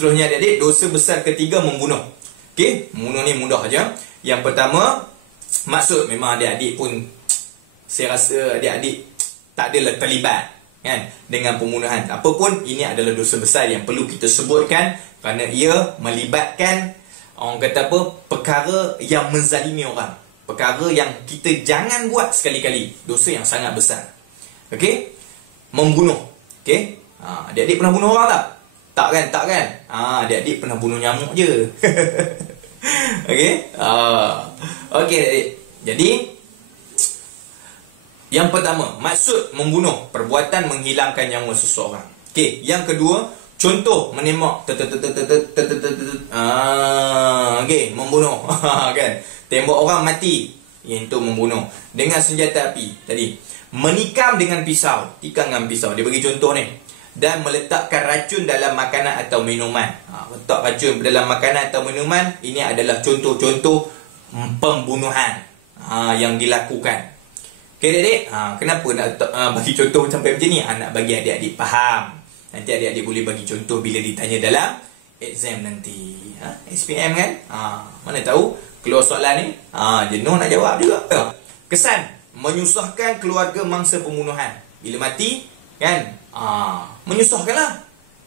seterusnya adik-adik, dosa besar ketiga membunuh. Okey, membunuh ni mudah aja. Yang pertama, maksud memang adik-adik pun saya rasa adik-adik tak adalah terlibat kan dengan pembunuhan. Apapun, ini adalah dosa besar yang perlu kita sebutkan kerana ia melibatkan orang kata apa, perkara yang menzalimi orang, perkara yang kita jangan buat sekali-kali, dosa yang sangat besar. Okey, membunuh. Okey, adik-adik pernah bunuh orang tak? Tak kan? Adik-adik pernah bunuh nyamuk je. Okey, okey adik. Jadi yang pertama, maksud membunuh, perbuatan menghilangkan nyawa seseorang. Okey, yang kedua, contoh menembak. Okey, membunuh. Kan? Tembak orang mati, iaitu membunuh. Dengan senjata api tadi. Menikam dengan pisau, tikam dengan pisau. Dia bagi contoh ni. Dan meletakkan racun dalam makanan atau minuman. Letak racun dalam makanan atau minuman, ini adalah contoh-contoh pembunuhan yang dilakukan. Okay, adik-adik, kenapa nak bagi contoh sampai macam ni? Nak bagi adik-adik faham. Nanti adik-adik boleh bagi contoh bila ditanya dalam exam nanti. SPM kan? Mana tahu keluar soalan ni, jenuh nak jawab juga. Kesan menyusahkan keluarga mangsa pembunuhan. Bila mati kan, menyusahkanlah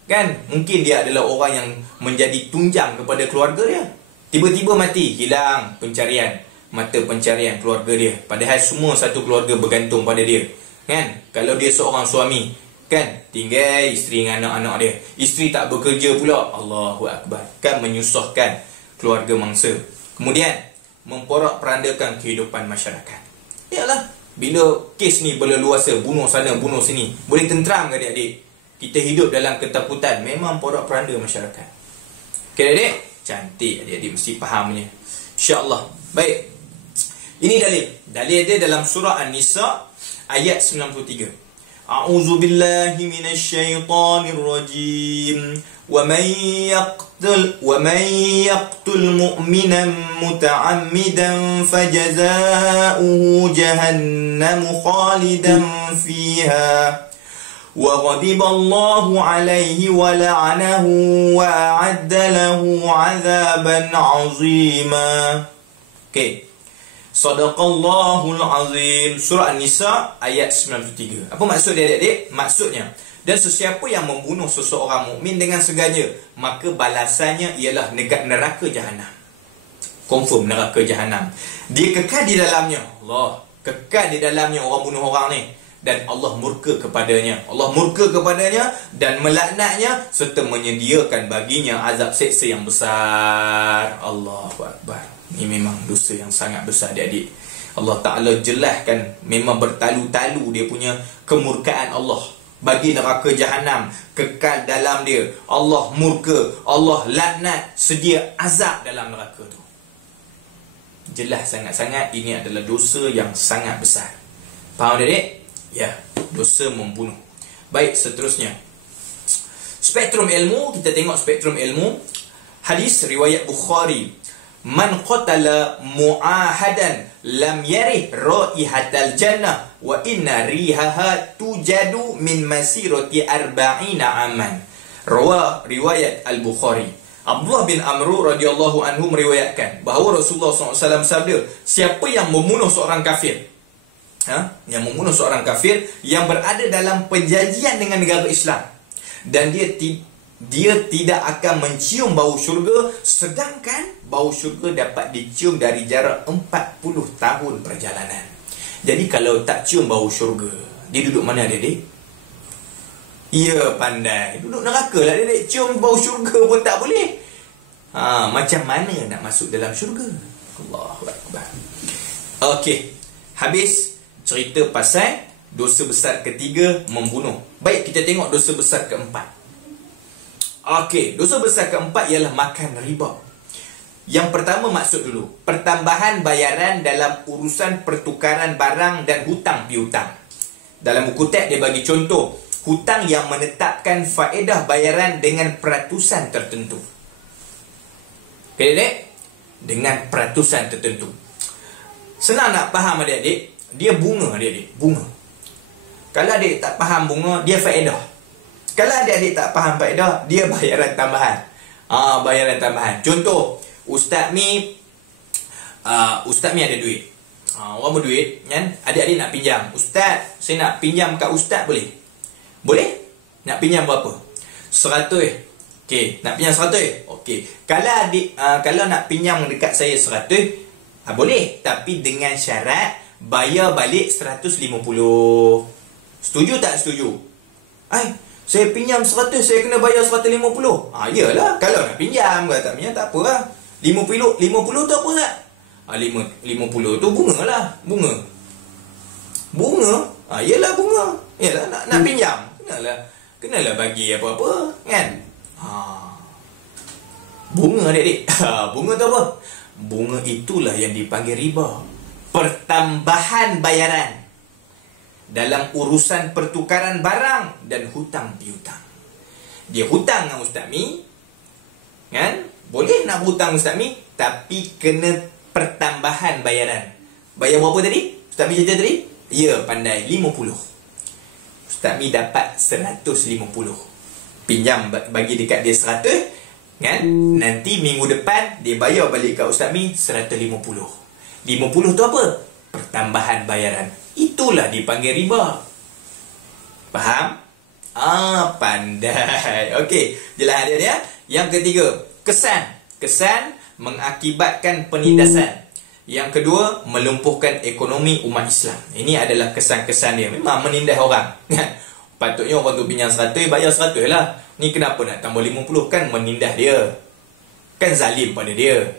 kan. Mungkin dia adalah orang yang menjadi tunjang kepada keluarga dia. Tiba-tiba mati, hilang pencarian, mata pencarian keluarga dia. Padahal semua satu keluarga bergantung pada dia kan. Kalau dia seorang suami kan, tinggal isteri dengan anak-anak dia, isteri tak bekerja pula, Allahu Akbar, kan menyusahkan keluarga mangsa. Kemudian memporak-perandakan kehidupan masyarakat. Yalah, bila kes ni berleluasa, bunuh sana bunuh sini, boleh tenteram ke adik-adik? Kita hidup dalam ketakutan, memang porak-peranda masyarakat. Okay adik? Cantik adik-adik mesti fahamnya, InsyaAllah. Baik, ini dalil. Dalil dia dalam surah An-Nisa ayat 93. A'udzu billahi minasyaitonir rajim. Wa man yaqtul mu'minan muta'ammidan fajaza'uhu jahannam khalidan fiha wa ghadiba Allahu 'alaihi wa la'anahu wa a'adda lahu 'adzaban 'azima. Okey. Sadaqallahul azim. Surah An-Nisa ayat 93. Apa maksud dia adik-adik? Maksudnya, dan sesiapa yang membunuh seseorang mukmin dengan sengaja, maka balasannya ialah neraka jahanam. Confirm neraka jahanam. Dia kekal di dalamnya. Allah, kekal di dalamnya orang bunuh orang ni. Dan Allah murka kepadanya. Allah murka kepadanya dan melaknatnya serta menyediakan baginya azab seksa yang besar. Allahu Akbar. Ini memang dosa yang sangat besar adik-adik. Allah Ta'ala jelaskan, memang bertalu-talu dia punya kemurkaan Allah bagi neraka jahanam, kekal dalam dia. Allah murka, Allah laknat, sedia azab dalam neraka tu. Jelas sangat-sangat ini adalah dosa yang sangat besar. Faham adik-adik? Ya, dosa membunuh. Baik, seterusnya, spektrum ilmu. Kita tengok spektrum ilmu. Hadis riwayat Bukhari. Man qatala mu'ahadan lam yarih raihatal jannah wa inna rihaha tujadu min masirati arba'ina aman. Riwayat Al-Bukhari. Abdullah bin Amru radhiyallahu anhu meriwayatkan bahawa Rasulullah SAW sabda, siapa yang membunuh seorang kafir, yang membunuh seorang kafir yang berada dalam perjanjian dengan negara Islam, dan dia tidak akan mencium bau syurga, sedangkan bau syurga dapat dicium dari jarak 40 tahun perjalanan. Jadi kalau tak cium bau syurga, dia duduk mana adik-adik? Ya, pandai, duduk neraka lah adik-adik. Cium bau syurga pun tak boleh. Macam mana nak masuk dalam syurga? Allahu Akbar. Okey, habis cerita pasal dosa besar ketiga, membunuh. Baik, kita tengok dosa besar keempat. Okey, dosa besar keempat ialah makan riba. Yang pertama maksud dulu, pertambahan bayaran dalam urusan pertukaran barang dan hutang piutang. Dalam buku teks dia bagi contoh, hutang yang menetapkan faedah bayaran dengan peratusan tertentu. Okey adik? Dengan peratusan tertentu. Senang nak faham adik-adik? Dia bunga adik-adik, bunga. Kalau adik tak faham bunga, dia faedah. Kalau adik-adik tak faham faedah, dia bayaran tambahan. Bayaran tambahan. Contoh, Ustaz Mi ada duit. Orang berduit kan, adik-adik nak pinjam. Ustaz, saya nak pinjam kat Ustaz boleh? Boleh? Nak pinjam berapa? 100. Okey, nak pinjam 100. Okey. Kalau nak pinjam dekat saya 100, boleh, tapi dengan syarat bayar balik 150. Setuju tak setuju? Saya pinjam 100, saya kena bayar 150. Iyalah, kalau nak pinjam. Kalau tak pinjam tak apa lah. 50 tu apa tak? 50 tu bunga lah. Bunga? Iyalah bunga. Iyalah nak pinjam. Kenalah bagi apa-apa kan? Bunga adik-adik. Bunga tu apa? Bunga itulah yang dipanggil riba. Pertambahan bayaran dalam urusan pertukaran barang dan hutang piutang. Dia hutang dengan Ustaz Mi kan? Boleh nak hutang Ustaz Mi, tapi kena pertambahan bayaran. Bayar berapa tadi? Ustaz Mi cerita tadi? Ya, pandai 50. Ustaz Mi dapat 150. Pinjam bagi dekat dia 100 kan? Nanti minggu depan dia bayar balik kat Ustaz Mi 150. 50 tu apa? Pertambahan bayaran. Itulah dipanggil riba. Faham? Pandai. Okey, jelas dia. Yang ketiga, kesan mengakibatkan penindasan. Yang kedua, melumpuhkan ekonomi umat Islam. Ini adalah kesan-kesan dia. Memang menindas orang. Patutnya orang tu pinjam 100, bayar 100 lah. Ni kenapa nak tambah 50? Kan menindas dia. Kan zalim pada dia.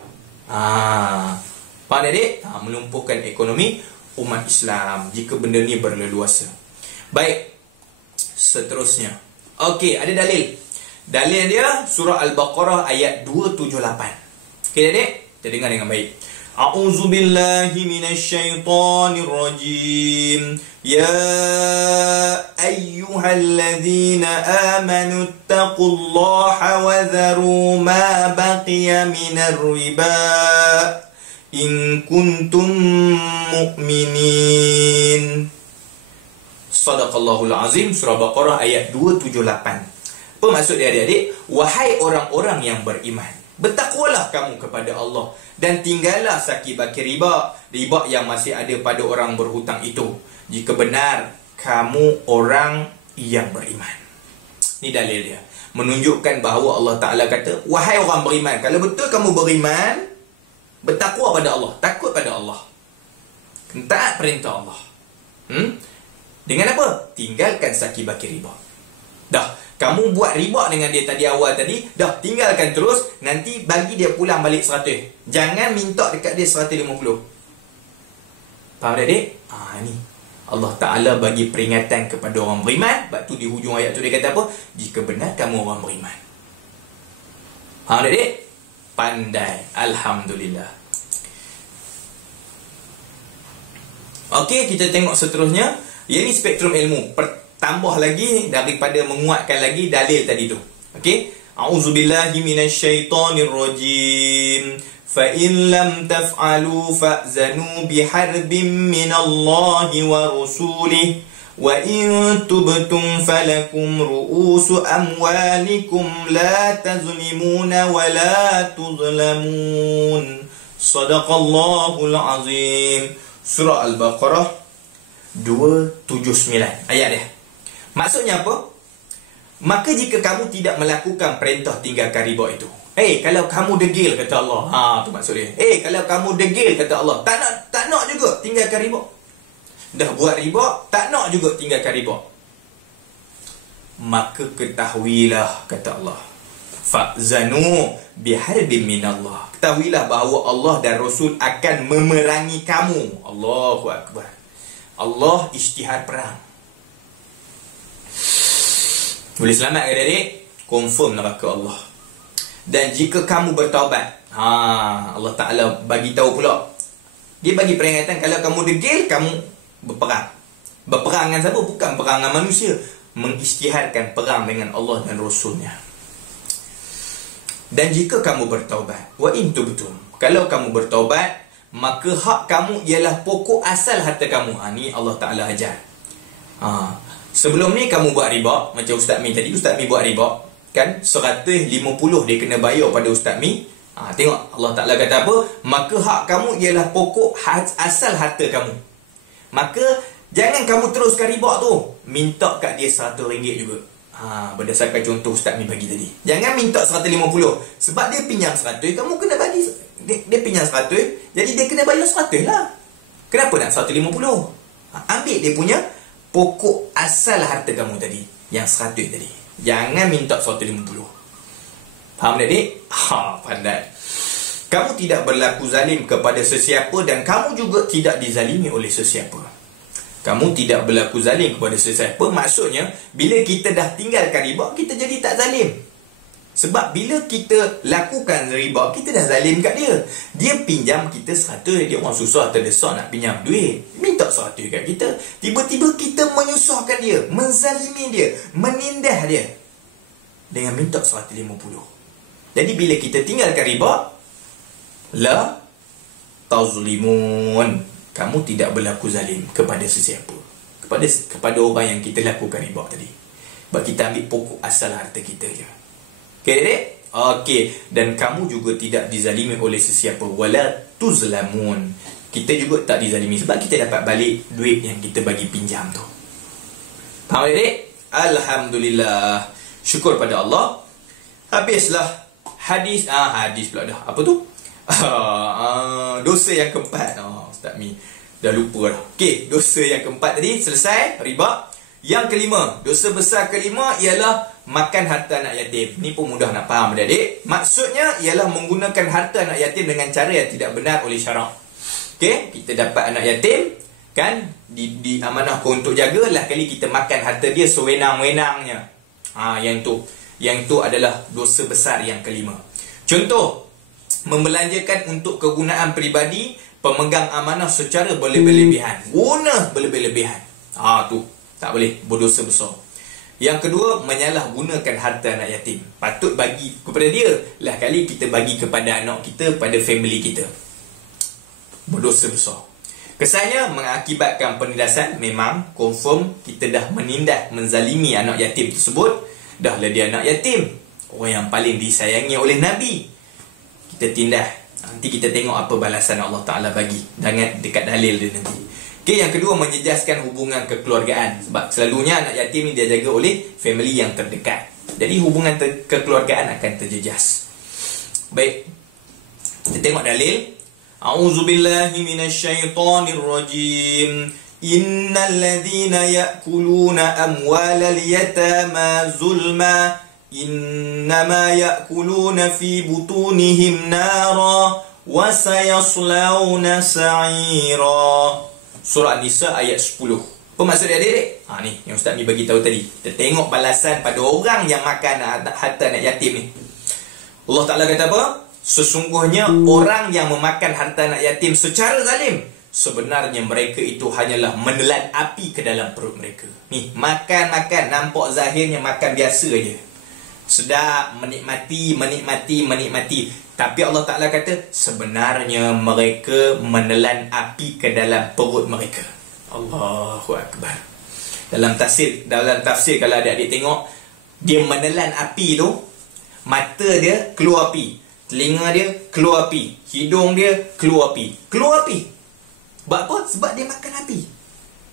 Faham adik? Melumpuhkan ekonomi umat Islam jika benda ni berleluasa. Baik, seterusnya. Okey, ada dalil. Dalil dia surah Al-Baqarah ayat 278. Okey adik? Kita dengar dengan baik. A'udzu billahi minasyaitonir rajim. Ya ayyuhalladzina amanu taqullaha wa dharu ma baqiya minar riba in kuntum mu'minin. Sadaqallahul azim. Surah Baqarah ayat 278. Apa maksud dia adik-adik? Wahai orang-orang yang beriman, bertakwalah kamu kepada Allah dan tinggallah saki-baki riba yang masih ada pada orang berhutang itu, jika benar kamu orang yang beriman. Ini dalil dia, menunjukkan bahawa Allah Ta'ala kata, wahai orang beriman, kalau betul kamu beriman, bertakwa pada Allah, takut pada Allah, taat perintah Allah. Dengan apa? Tinggalkan saki-baki riba. Dah, kamu buat riba dengan dia tadi awal tadi, dah tinggalkan terus, nanti bagi dia pulang balik 100. Jangan minta dekat dia 150. Faham adik? Ni Allah Ta'ala bagi peringatan kepada orang beriman. Sebab tu di hujung ayat tu dia kata apa? Jika benar kamu orang beriman. Faham adik? Pandai. Alhamdulillah. Okey, kita tengok seterusnya. Ini spektrum ilmu. Tambah lagi daripada menguatkan lagi dalil tadi tu. Okey? A'udzubillahi minasyaitonir rajim. Fa in lam taf'alu fa'zanu biharbin minallahi wa rusulihi wa in tubtum falakum ru'usu amwalikum la tazlimuna wa la tuzlamun. Sadaqallahul azim. Surah Al-Baqarah 279 ayat dia. Maksudnya apa? Maka jika kamu tidak melakukan perintah tinggalkan riba itu. Kalau kamu degil kata Allah. Tu maksud dia. Kalau kamu degil kata Allah, tak nak juga tinggalkan riba. Dah buat riba, tak nak juga tinggalkan riba. Maka ketahuilah kata Allah, fa'zanu biharbin minallah. Ketahuilah bahawa Allah dan Rasul akan memerangi kamu. Allahu Akbar. Allah isytihar perang. Boleh selamat ke adik? Confirm neraka Allah. Dan jika kamu bertaubat, Allah Ta'ala bagi tahu pula. Dia bagi peringatan, kalau kamu degil, kamu berperang. Berperang dengan siapa? Bukan perang dengan manusia. Mengisytiharkan perang dengan Allah dan Rasulnya. Dan jika kamu bertaubat, wa in tubtum, kalau kamu bertaubat, maka hak kamu ialah pokok asal harta kamu. Ni Allah Ta'ala ajar. Sebelum ni kamu buat riba, macam Ustaz Mi tadi, Ustaz Mi buat riba. kan 150 dia kena bayar pada Ustaz Mi. Tengok Allah Ta'ala kata apa? Maka hak kamu ialah pokok asal harta kamu. Maka jangan kamu teruskan riba tu. Minta kat dia RM100 juga. Berdasarkan contoh Ustaz Mi bagi tadi. Jangan minta 150. Sebab dia pinjam 100, kamu kena bagi. Dia pinjam 100, jadi dia kena bayar 100 lah. Kenapa nak 150? Ambil dia punya pokok asal harta kamu tadi, yang 100 tadi. Jangan minta 150. Faham tak, dik? Pandai. Kamu tidak berlaku zalim kepada sesiapa dan kamu juga tidak dizalimi oleh sesiapa. Kamu tidak berlaku zalim kepada sesiapa, maksudnya bila kita dah tinggalkan riba, kita jadi tak zalim. Sebab bila kita lakukan riba, kita dah zalim kat dia. Dia pinjam kita 100, dia orang susah terdesak nak pinjam duit, minta 100 kat kita. Tiba-tiba kita menyusahkan dia, menzalimi dia, menindah dia dengan minta 150. Jadi bila kita tinggalkan riba, la tazlimun, kamu tidak berlaku zalim kepada sesiapa, kepada orang yang kita lakukan riba tadi. Sebab kita ambil pokok asal harta kita je. Okey, dek? Okey. Dan kamu juga tidak dizalimi oleh sesiapa. Wala tuzlamun. Kita juga tak dizalimi sebab kita dapat balik duit yang kita bagi pinjam tu. Faham, dek? Alhamdulillah. Syukur pada Allah. Habislah hadis. Hadis pula dah. Apa tu? Dosa yang keempat. Ustaz Mi dah lupa dah. Okey, dosa yang keempat tadi selesai, riba. Yang kelima, dosa besar kelima ialah makan harta anak yatim. Ni pun mudah nak faham, adik-adik. Maksudnya ialah menggunakan harta anak yatim dengan cara yang tidak benar oleh syarak. Okey, kita dapat anak yatim, kan, di amanahkan untuk jaga, lah kali kita makan harta dia sewenang-wenangnya. Yang tu adalah dosa besar yang kelima. Contoh, membelanjakan untuk kegunaan peribadi pemegang amanah secara berlebih-lebihan. Guna berlebih-lebihan. Tu tak boleh, berdosa besar. Yang kedua, menyalahgunakan harta anak yatim. Patut bagi kepada dia, lah kali kita bagi kepada anak kita, pada family kita. Berdosa besar. Kesannya mengakibatkan penindasan. Memang confirm kita dah menindas, menzalimi anak yatim tersebut. Dah lah dia anak yatim, orang yang paling disayangi oleh Nabi, kita tindas. Nanti kita tengok apa balasan Allah Ta'ala bagi dekat dalil dia nanti. Okey, yang kedua, menjejaskan hubungan kekeluargaan. Sebab selalunya anak yatim ni dia jaga oleh family yang terdekat. Jadi hubungan kekeluargaan akan terjejas. Baik, kita tengok dalil. A'udzubillahi minasyaitonirrajim. Innal ladzina ya'kuluna amwalal yatama zulma innama ya'kuluna fi butunihim nara wa sayaslawna sa'ira. Surah An-Nisa ayat 10. Apa maksud dia, adik-adik? Ni yang Ustaz Mi bagi tahu tadi. Kita tengok balasan pada orang yang makan harta anak yatim ni. Allah Ta'ala kata apa? Sesungguhnya orang yang memakan harta anak yatim secara zalim, sebenarnya mereka itu hanyalah menelan api ke dalam perut mereka. Ni, makan, nampak zahirnya makan biasa je. Sedap, menikmati. Tapi Allah Ta'ala kata, sebenarnya mereka menelan api ke dalam perut mereka. Allahu Akbar. Dalam tafsir kalau adik-adik tengok, dia menelan api tu, mata dia keluar api, telinga dia keluar api, hidung dia keluar api. Sebab apa? Sebab dia makan api.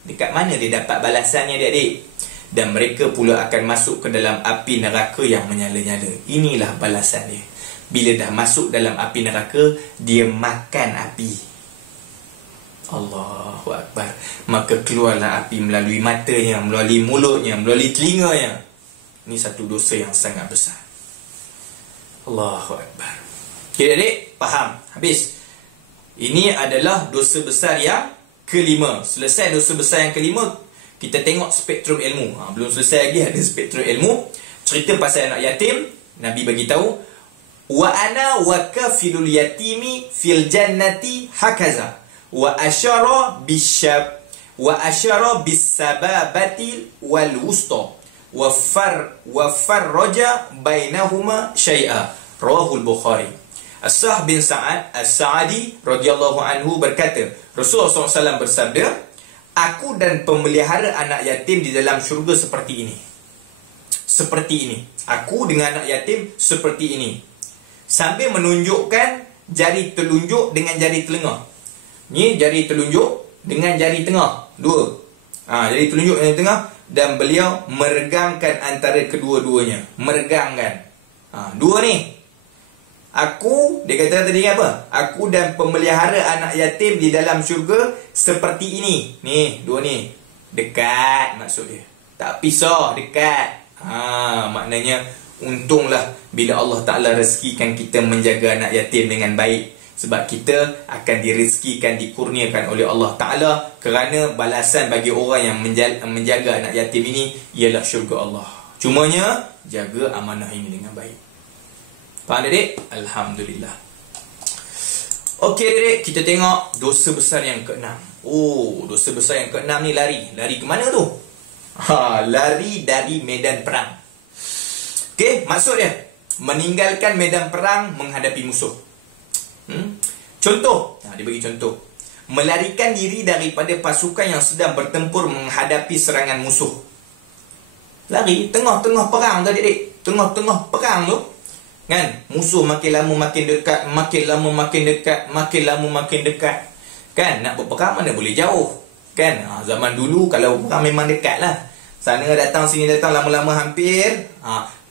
Dekat mana dia dapat balasannya, adik-adik? Dan mereka pula akan masuk ke dalam api neraka yang menyala-nyala. Inilah balasan dia. Bila dah masuk dalam api neraka, dia makan api. Allahu Akbar. Maka keluarlah api melalui matanya, melalui mulutnya, melalui telinganya. Ini satu dosa yang sangat besar. Allahu Akbar. Okay, adik? Faham? Habis. Ini adalah dosa besar yang kelima. Selesai dosa besar yang kelima, kita tengok spektrum ilmu. Belum selesai lagi, ada spektrum ilmu. Cerita pasal anak yatim. Nabi bagi tahu, wa ana wa kafilul yatimi fil jannati hakaza wa asyara bisababati wal wusta wa farraja bainahuma syai'a. Rawahul Bukhari. As-Sah bin Sa'ad As-Sa'adi radhiyallahu anhu berkata, Rasulullah SAW bersabda, aku dan pemelihara anak yatim di dalam syurga seperti ini. seperti ini. Aku dengan anak yatim seperti ini. Sambil menunjukkan jari telunjuk dengan jari telengah. Ni jari telunjuk dengan jari tengah. Dua. Jari telunjuk dengan tengah. Dan beliau meregangkan antara kedua-duanya. Meregangkan. Dua ni. Aku, dia kata tadi apa? Aku dan pemelihara anak yatim di dalam syurga seperti ini. Ni, dua ni. Dekat maksud dia. Tak pisah, dekat. Maknanya untunglah bila Allah Ta'ala rezekikan kita menjaga anak yatim dengan baik. Sebab kita akan direzekikan, dikurniakan oleh Allah Ta'ala. Kerana balasan bagi orang yang menjaga anak yatim ini ialah syurga Allah. Cumanya, jaga amanah ini dengan baik. Faham adik? Alhamdulillah. Okey adik, kita tengok dosa besar yang keenam. Dosa besar yang keenam ni lari. Lari ke mana tu? Lari dari medan perang. Okey, maksud dia meninggalkan medan perang menghadapi musuh. Contoh, dia bagi contoh. Melarikan diri daripada pasukan yang sedang bertempur menghadapi serangan musuh. Lari tengah-tengah perang tadi adik. Tengah-tengah perang tu kan, musuh makin lama makin dekat, makin lama makin dekat, makin lama makin dekat. Kan, nak berperang mana boleh jauh. Kan, zaman dulu kalau perang memang dekat lah. Sana datang, sini datang, lama-lama hampir.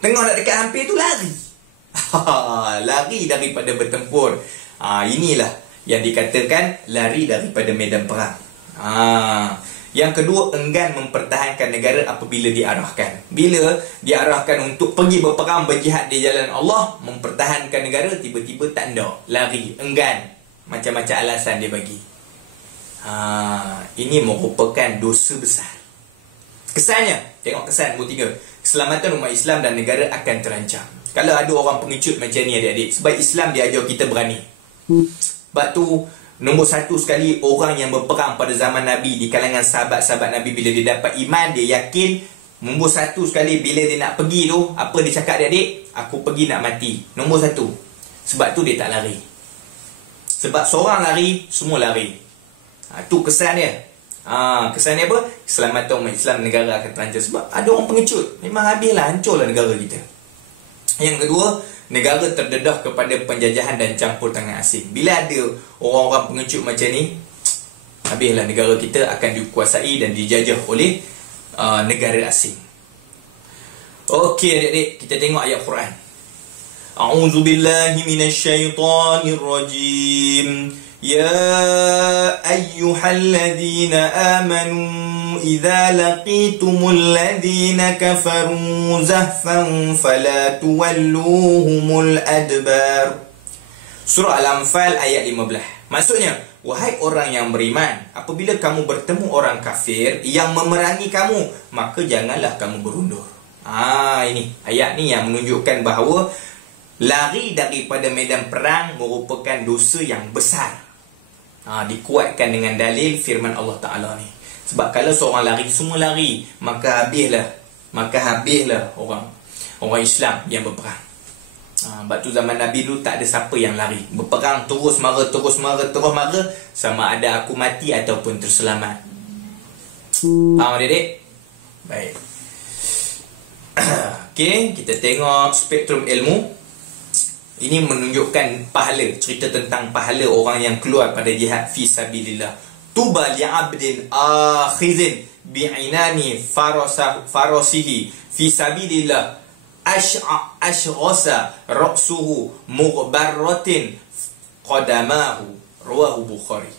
Tengah nak dekat hampir tu lari. Lari daripada bertempur. Inilah yang dikatakan lari daripada medan perang. Yang kedua, enggan mempertahankan negara apabila diarahkan. Bila diarahkan untuk pergi berperang, berjihad di jalan Allah, mempertahankan negara, tiba-tiba tak ada. Lari, enggan. Macam-macam alasan dia bagi. Ini merupakan dosa besar. Kesannya, tengok kesan nombor 3. Keselamatan umat Islam dan negara akan terancam. Kalau ada orang pengecut macam ni adik-adik, sebab Islam dia ajar kita berani. Sebab tu, nombor 1 sekali, orang yang berperang pada zaman Nabi, di kalangan sahabat-sahabat Nabi, bila dia dapat iman, dia yakin. Nombor 1 sekali, bila dia nak pergi tu, apa dia cakap adik-adik? Aku pergi nak mati. Nombor 1. Sebab tu dia tak lari. Sebab seorang lari, semua lari. Tu kesan dia. Kesan dia apa? Keselamatan umat Islam, negara akan terancam. Sebab ada orang pengecut, memang habislah, hancurlah negara kita. Yang kedua, negara terdedah kepada penjajahan dan campur tangan asing. Bila ada orang-orang pengecut macam ni, habislah negara kita akan dikuasai dan dijajah oleh negara asing. Okey adik-adik, kita tengok ayat Quran. A'udzubillahi minasyaitonirrajim. Ya ayyuhalladzina amanu idza laqitumul ladzina kafaru zahfan fala tuwalluhumul adbar. Surah Al-Anfal ayat 15. Maksudnya, wahai orang yang beriman, apabila kamu bertemu orang kafir yang memerangi kamu, maka janganlah kamu berundur. Ini ayat ni yang menunjukkan bahawa lari daripada medan perang merupakan dosa yang besar. Dikuatkan dengan dalil firman Allah Ta'ala ni. Sebab kalau seorang lari, semua lari, maka habislah orang Islam yang berperang. Sebab tu zaman Nabi dulu tak ada siapa yang lari. Berperang terus mara, sama ada aku mati ataupun terselamat. Faham adik-adik? Baik. Okey, kita tengok spektrum ilmu. Ini menunjukkan pahala, cerita tentang pahala orang yang keluar pada jihad fi sabilillah. Tuba li'abdin akhizin bi'inani farasihi fi sabilillah ash'asa ra'suhu mughbarratin qadamahu. Rawahu Bukhari.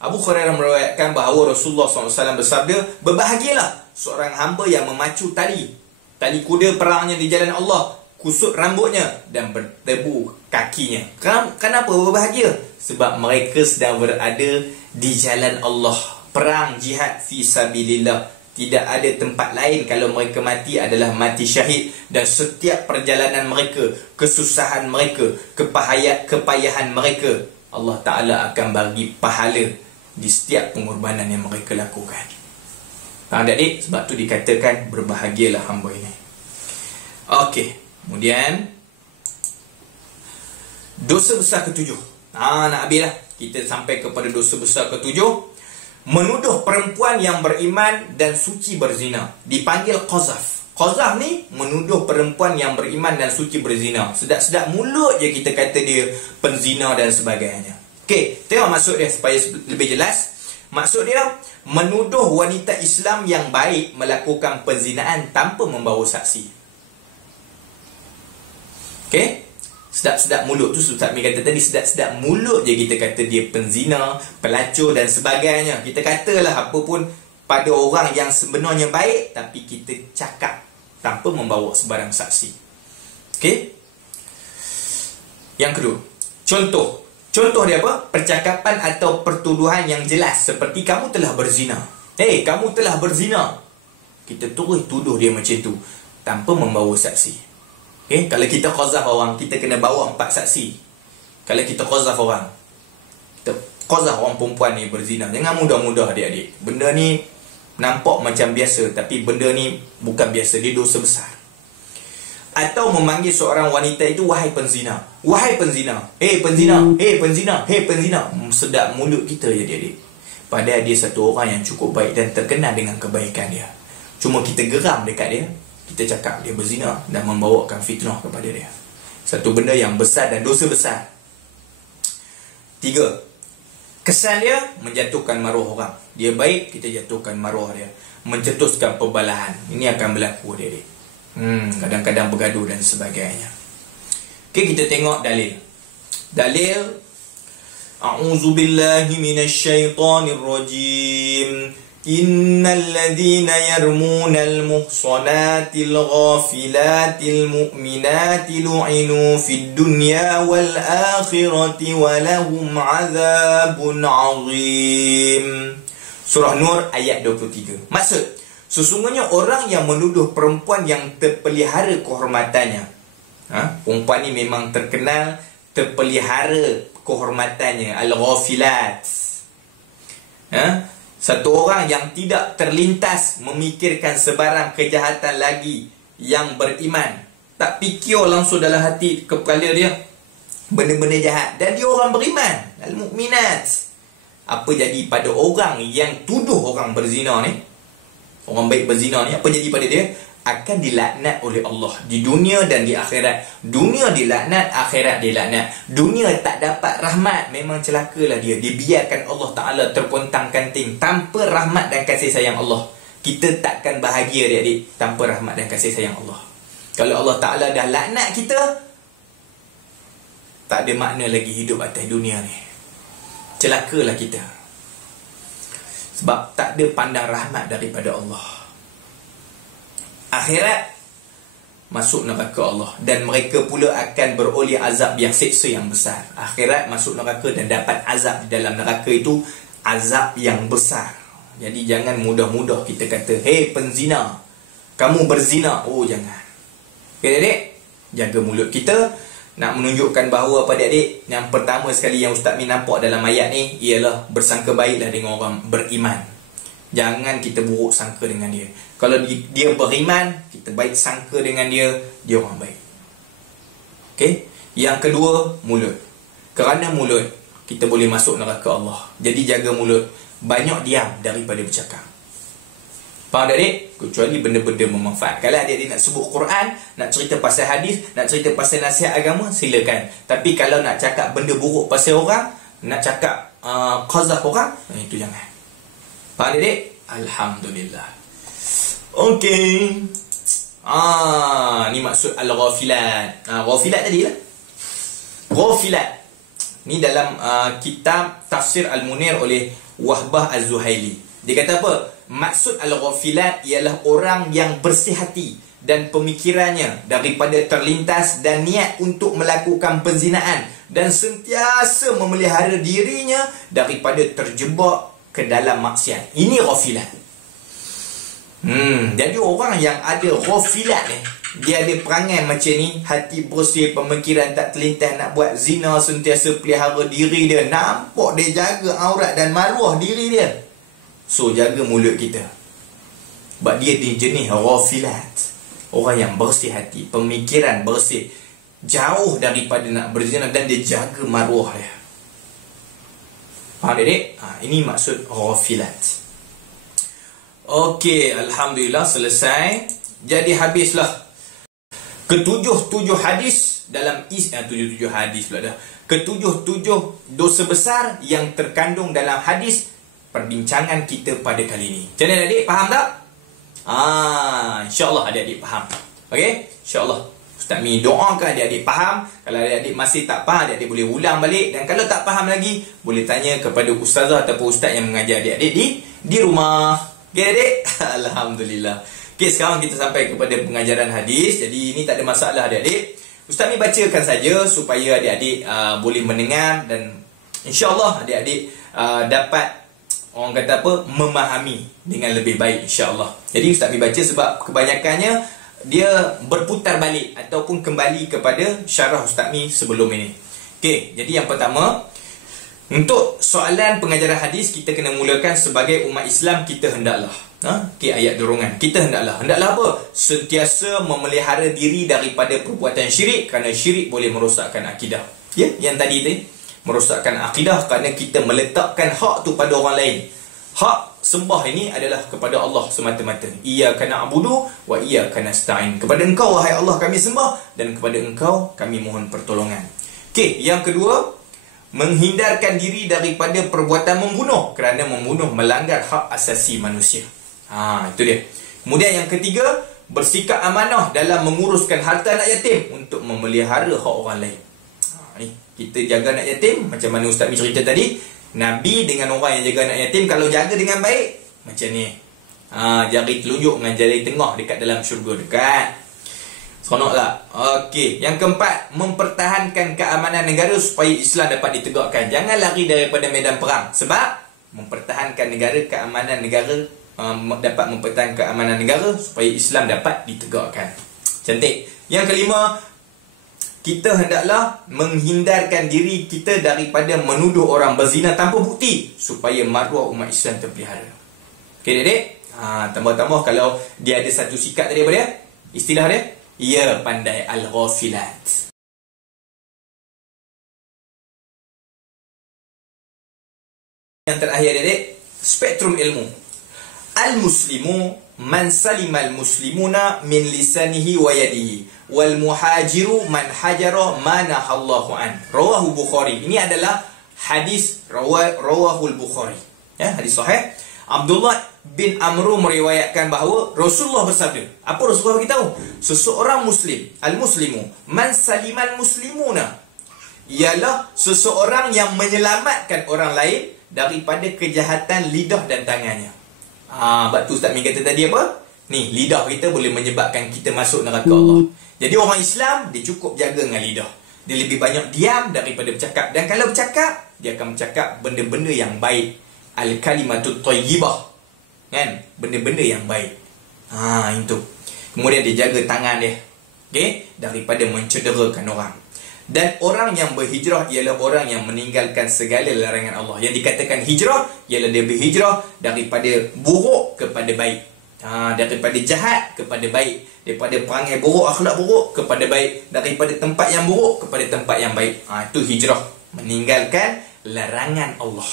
Abu Hurairah meriwayatkan bahawa Rasulullah SAW bersabda, berbahagialah seorang hamba yang memacu tali kuda perangnya di jalan Allah, kusut rambutnya dan bertebu kakinya. Kenapa berbahagia? Sebab mereka sedang berada di jalan Allah. Perang jihad fi sabilillah. Tidak ada tempat lain kalau mereka mati adalah mati syahid. Dan setiap perjalanan mereka, kesusahan mereka, kepayahan mereka, Allah Ta'ala akan bagi pahala di setiap pengorbanan yang mereka lakukan. Faham adik? Sebab tu dikatakan berbahagialah hamba ini. Okey. Kemudian dosa besar ketujuh. Nak habis lah. Kita sampai kepada dosa besar ketujuh. Menuduh perempuan yang beriman dan suci berzina. Dipanggil qazaf. Qazaf ni menuduh perempuan yang beriman dan suci berzina. Sedap-sedap mulut je kita kata dia penzina dan sebagainya. Okey, tengok maksud dia supaya lebih jelas. Maksud dia, menuduh wanita Islam yang baik melakukan penzinaan tanpa membawa saksi. Okey? Sedap-sedap mulut tu Ustaz Mi kata tadi, sedap-sedap mulut je kita kata dia penzina, pelacur dan sebagainya. Kita katalah apa pun pada orang yang sebenarnya baik, tapi kita cakap tanpa membawa sebarang saksi. Okey? Yang kedua, Contoh dia apa? Percakapan atau pertuduhan yang jelas, seperti kamu telah berzina. Kamu telah berzina. Kita terus tuduh dia macam tu tanpa membawa saksi. Kalau kita qazaf orang, kita kena bawa 4 saksi. Kalau kita qazaf orang, kita qazaf orang perempuan ni berzina, jangan mudah-mudah adik-adik. Benda ni nampak macam biasa, tapi benda ni bukan biasa, dia dosa besar. Atau memanggil seorang wanita itu wahai penzina. Wahai penzina. Penzina. Penzina. Penzina. Sedap mulut kita je adik-adik. Padahal dia satu orang yang cukup baik dan terkenal dengan kebaikan dia. Cuma kita geram dekat dia, kita cakap dia berzina dan membawakan fitnah kepada dia. Satu benda yang besar dan dosa besar. 3. Kesan dia menjatuhkan maruah orang. Dia baik, kita jatuhkan maruah dia. Mencetuskan perbalahan. Ini akan berlaku adik-adik. Kadang-kadang bergaduh dan sebagainya. Okey, kita tengok dalil. A'udzubillahi minasyaitonir rajim. Innal ladzina yarmunal muhsanatil ghafilatil mu'minatil lu'inu fid dunya wal akhirati wa lahum 'adzabun 'adzim. Surah Nur ayat 23. Maksud, sesungguhnya orang yang menuduh perempuan yang terpelihara kehormatannya. Perempuan ni memang terkenal terpelihara kehormatannya. Al-ghafilat. Satu orang yang tidak terlintas memikirkan sebarang kejahatan lagi, yang beriman. Tak fikir langsung dalam hati kepala dia benda-benda jahat. Dan dia orang beriman. Al-mu'minat. Apa jadi pada orang yang tuduh orang berzina ni? Orang baik berzina ni, apa jadi pada dia? Akan dilaknat oleh Allah di dunia dan di akhirat. Dunia dilaknat, akhirat dilaknat. Dunia tak dapat rahmat, memang celakalah dia. Dibiarkan Allah Ta'ala terpontang-kanting tanpa rahmat dan kasih sayang Allah. Kita takkan bahagia adik-adik tanpa rahmat dan kasih sayang Allah. Kalau Allah Ta'ala dah laknat kita, tak ada makna lagi hidup atas dunia ni. Celakalah kita. Sebab tak ada pandang rahmat daripada Allah. Akhirat masuk neraka Allah. Dan mereka pula akan beroleh azab yang seksa yang besar. Akhirat masuk neraka dan dapat azab di dalam neraka itu. Azab yang besar. Jadi jangan mudah-mudah kita kata, penzina, kamu berzina. Jangan. Okay adik? Jaga mulut kita. Nak menunjukkan bahawa apa adik-adik, yang pertama sekali yang Ustaz Mi nampak dalam ayat ni ialah bersangka baiklah dengan orang beriman. Jangan kita buruk sangka dengan dia. Kalau dia beriman, kita baik sangka dengan dia orang baik. Okey? Yang kedua, mulut. Kerana mulut, kita boleh masuk neraka Allah. Jadi jaga mulut. Banyak diam daripada bercakap. Faham tak adik? Kecuali benda-benda bermanfaat. Kalau adik-adik nak sebut Quran, nak cerita pasal hadis, nak cerita pasal nasihat agama, silakan. Tapi kalau nak cakap benda buruk pasal orang, nak cakap qazaf orang, itu jangan. Faham adik? Alhamdulillah. Okey. Ni maksud al-ghafilat. Ghafilat tadi lah. Ghafilat. Ni dalam kitab Tafsir Al-Munir oleh Wahbah Az-Zuhaili. Dia kata apa? Maksud al-ghafilat ialah orang yang bersih hati dan pemikirannya daripada terlintas dan niat untuk melakukan penzinaan dan sentiasa memelihara dirinya daripada terjebak ke dalam maksiat. Ini ghafilat. Jadi orang yang ada ghafilat ni, dia ada perangai macam ni, hati bersih, pemikiran tak terlintas nak buat zina, sentiasa pelihara diri dia, nampak dia jaga aurat dan maruah diri dia. So jaga mulut kita. Sebab dia jenis ghafilat. Orang yang bersih hati, pemikiran bersih, jauh daripada nak berzina, dan dia jaga maruah dia. Faham adik? Ini maksud ghafilat. Okey, alhamdulillah selesai. Jadi habislah ketujuh hadis dalam tujuh hadis pula dah. Ketujuh dosa besar yang terkandung dalam hadis perbincangan kita pada kali ini. Macam mana adik? Faham tak? InsyaAllah adik-adik faham. Okey? InsyaAllah. Ustaz Mi doakan adik-adik faham. Kalau adik-adik masih tak faham, adik-adik boleh ulang balik. Dan kalau tak faham lagi, boleh tanya kepada ustazah ataupun ustaz yang mengajar adik-adik di rumah. Okey adik? Alhamdulillah. Okey, sekarang kita sampai kepada pengajaran hadis. Jadi ini tak ada masalah adik-adik. Ustaz Mi bacakan saja supaya adik-adik boleh mendengar dan insya-Allah adik-adik dapat orang kata apa, memahami dengan lebih baik insya-Allah. Jadi Ustaz Mi baca sebab kebanyakannya dia berputar balik ataupun kembali kepada syarah Ustaz Mi sebelum ini. Okey, jadi yang pertama, untuk soalan pengajaran hadis kita kena mulakan sebagai umat Islam kita hendaklah. Okey, ayat dorongan. Kita hendaklah apa? Sentiasa memelihara diri daripada perbuatan syirik, kerana syirik boleh merosakkan akidah. Ya, yang tadi tu merosakkan akidah kerana kita meletakkan hak tu pada orang lain. Hak sembah ini adalah kepada Allah semata-mata. Iyyaka na'budu wa iyyaka nasta'in. Kepada engkau wahai Allah kami sembah dan kepada engkau kami mohon pertolongan. Okey, yang kedua, menghindarkan diri daripada perbuatan membunuh, kerana membunuh melanggar hak asasi manusia. Itu dia. Kemudian yang ketiga, bersikap amanah dalam menguruskan harta anak yatim untuk memelihara hak orang lain. Ni kita jaga anak yatim macam mana Ustaz Mi cerita tadi. Nabi dengan orang yang jaga anak yatim, kalau jaga dengan baik macam ni, jari telunjuk dengan jari tengah dekat dalam syurga, dekat. Seronok tak? Okey, yang keempat, mempertahankan keamanan negara supaya Islam dapat ditegakkan. Jangan lari daripada medan perang, sebab mempertahankan negara, keamanan negara, dapat mempertahankan keamanan negara supaya Islam dapat ditegakkan. Cantik. Yang kelima, kita hendaklah menghindarkan diri kita daripada menuduh orang berzina tanpa bukti supaya maruah umat Islam terpelihara. Okey adik? Tambah-tambah kalau dia ada satu sikap tadi apa dia? Istilah dia? Ia pandai al-ghafilat. Yang terakhir adik, spektrum ilmu. Al-muslimu man salimal muslimuna min lisanihi wa yadihi, wal muhajiru man hajara ma nahallahu an. Rawahu Bukhari. Ini adalah hadis rawahul Bukhari. Ya, hadis sahih. Abdullah bin Amru meriwayatkan bahawa Rasulullah bersabda. Apa Rasulullah beritahu? Seseorang muslim, al-muslimu man salimal muslimuna, ialah seseorang yang menyelamatkan orang lain daripada kejahatan lidah dan tangannya. Sebab tu Ustaz Mi kata tadi apa? Ni, lidah kita boleh menyebabkan kita masuk neraka Allah. Jadi orang Islam, dia cukup jaga dengan lidah. Dia lebih banyak diam daripada bercakap. Dan kalau bercakap, dia akan bercakap benda-benda yang baik. Al-kalimatut thayyibah. Kan? Benda-benda yang baik. Itu. Kemudian dia jaga tangan dia. Okay? Daripada mencederakan orang. Dan orang yang berhijrah ialah orang yang meninggalkan segala larangan Allah. Yang dikatakan hijrah ialah dia berhijrah daripada buruk kepada baik. Daripada jahat kepada baik, daripada perangai buruk, akhlak buruk kepada baik, daripada tempat yang buruk kepada tempat yang baik. Itu hijrah, meninggalkan larangan Allah.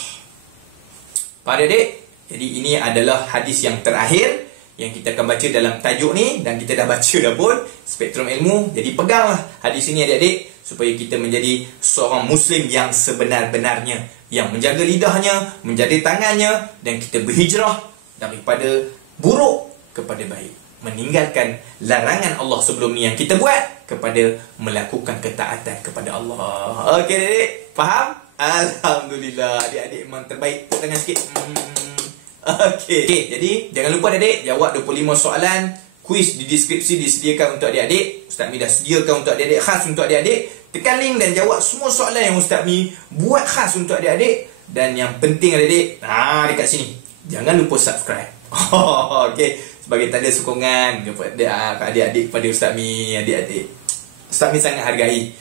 Pada adik, jadi ini adalah hadis yang terakhir yang kita akan baca dalam tajuk ni. Dan kita dah baca dah pun spektrum ilmu. Jadi peganglah hadis ini adik-adik, supaya kita menjadi seorang Muslim yang sebenar-benarnya, yang menjaga lidahnya, menjaga tangannya, dan kita berhijrah daripada buruk kepada baik, meninggalkan larangan Allah sebelum ni yang kita buat, kepada melakukan ketaatan kepada Allah. Okey adik, faham? Alhamdulillah, adik-adik memang terbaik. Tepuk tangan sikit. Okey, jadi jangan lupa adik jawab 25 soalan. Kuis di deskripsi disediakan untuk adik-adik. Ustaz Mi dah sediakan untuk adik-adik, khas untuk adik-adik. Tekan link dan jawab semua soalan yang Ustaz Mi buat khas untuk adik-adik. Dan yang penting adik-adik, dekat sini, jangan lupa subscribe. Okey, sebagai tanda sokongan kepada adik-adik, kepada Ustaz Mi, adik-adik. Ustaz Mi sangat hargai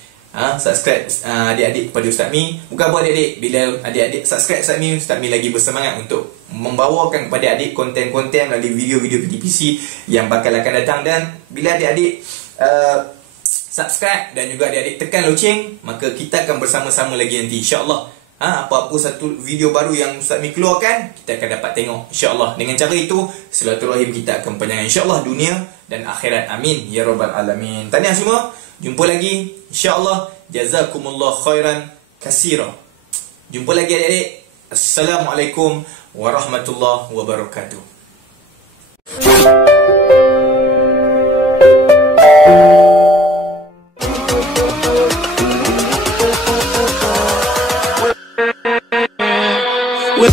subscribe adik-adik kepada Ustaz Mi. Bukan buat adik-adik, bila adik-adik subscribe Ustaz Mi lagi bersemangat untuk membawakan kepada adik konten-konten melalui video-video PTPC yang bakal akan datang. Dan bila adik-adik subscribe dan juga adik-adik tekan loceng, maka kita akan bersama-sama lagi nanti, insya-Allah, apa-apa satu video baru yang Ustaz Mi keluarkan, kita akan dapat tengok insya-Allah. Dengan cara itu silaturahim kita akan panjang insya-Allah dunia dan akhirat. Amin ya rabbal alamin. Tahniah semua. Jumpa lagi insya-Allah. Jazakumullah khairan katsira. Jumpa lagi adik-adik. Assalamualaikum warahmatullahi wabarakatuh. With